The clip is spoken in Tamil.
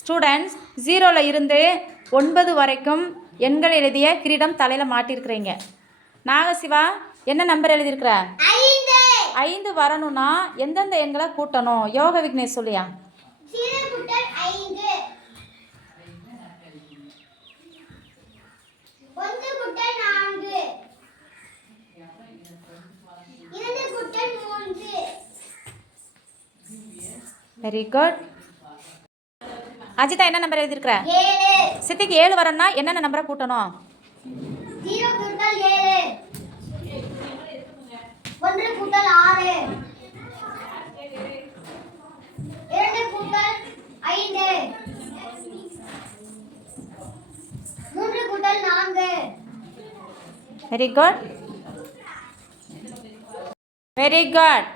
ஸ்டூடெண்ட்ஸ் 0ல் இருந்து 9 வரைக்கும் எண்கள் எழுதிய கிரீடம் தலையில் மாட்டியிருக்கிறீங்க. நாகசிவா என்ன நம்பர் எழுதியிருக்கிற? 5 வரணும்னா எந்தெந்த எண்களை கூட்டணும்? யோக விக்னேஷ் சொல்லியா? 1 வெரி குட். அஜிதா என்ன நம்பர் எழுதியிருக்கிற? சித்திக்கு 7 வரணும்னா என்னென்ன நம்பரை கூட்டணும்? 0 கூட்டல் 7 1 கூட்டல் 6 2 கூட்டல் 5 3 கூட்டல் 4. Very good, very good.